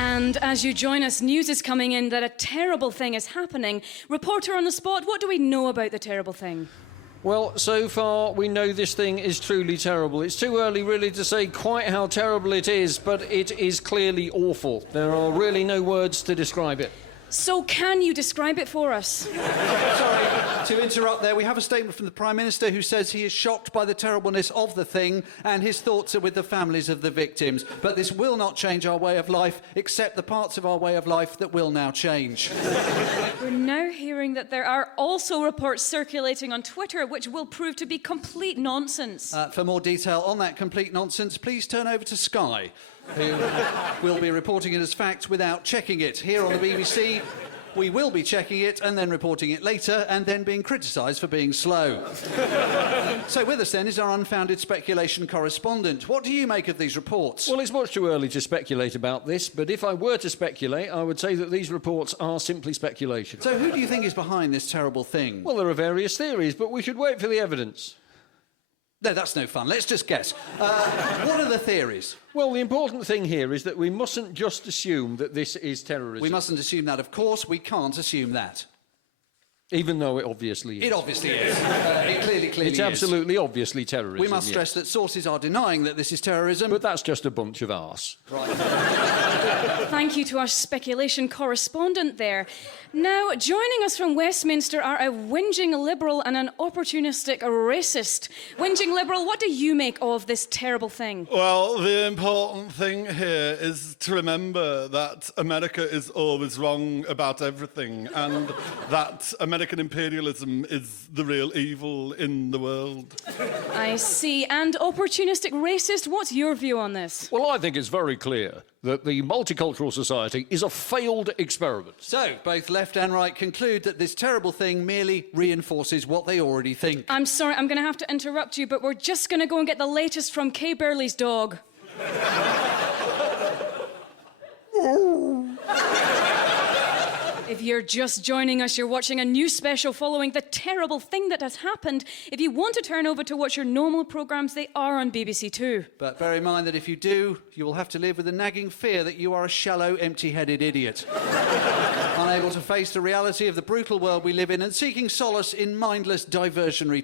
And as you join us, news is coming in that a terrible thing is happening. Reporter on the spot, what do we know about the terrible thing? Well, so far we know this thing is truly terrible. It's too early really to say quite how terrible it is, but it is clearly awful. There are really no words to describe it. So can you describe it for us? Sorry to interrupt there. We have a statement from the Prime Minister who says he is shocked by the terribleness of the thing and his thoughts are with the families of the victims. But this will not change our way of life, except the parts of our way of life that will now change. We're now hearing that there are also reports circulating on Twitter which will prove to be complete nonsense. For more detail on that complete nonsense, please turn over to Sky, who will be reporting it as fact without checking it. Here on the BBC, we will be checking it and then reporting it later and then being criticised for being slow. So with us then is our unfounded speculation correspondent. What do you make of these reports? Well, it's much too early to speculate about this, but if I were to speculate, I would say that these reports are simply speculation. So who do you think is behind this terrible thing? Well, there are various theories, but we should wait for the evidence. No, that's no fun. Let's just guess. What are the theories? Well, the important thing here is that we mustn't just assume that this is terrorism. We mustn't assume that, of course. We can't assume that. Even though it obviously is. It obviously is. It clearly It's is. absolutely obviously terrorism. We must stress that sources are denying that this is terrorism. But that's just a bunch of arse. Right. Thank you to our speculation correspondent there. Now, joining us from Westminster are a whinging Liberal and an opportunistic racist. Whinging Liberal, what do you make of this terrible thing? Well, the important thing here is to remember that America is always wrong about everything and that American imperialism is the real evil in the world. I see. And opportunistic racist, what's your view on this? Well, I think it's very clear that the multicultural society is a failed experiment. So, both left and right conclude that this terrible thing merely reinforces what they already think. I'm sorry, I'm going to have to interrupt you, but we're just going to go and get the latest from Kay Burley's dog. If you're just joining us, you're watching a new special following the terrible thing that has happened. If you want to turn over to watch your normal programmes, they are on BBC Two. But bear in mind that if you do, you will have to live with the nagging fear that you are a shallow, empty-headed idiot. Unable to face the reality of the brutal world we live in and seeking solace in mindless diversionary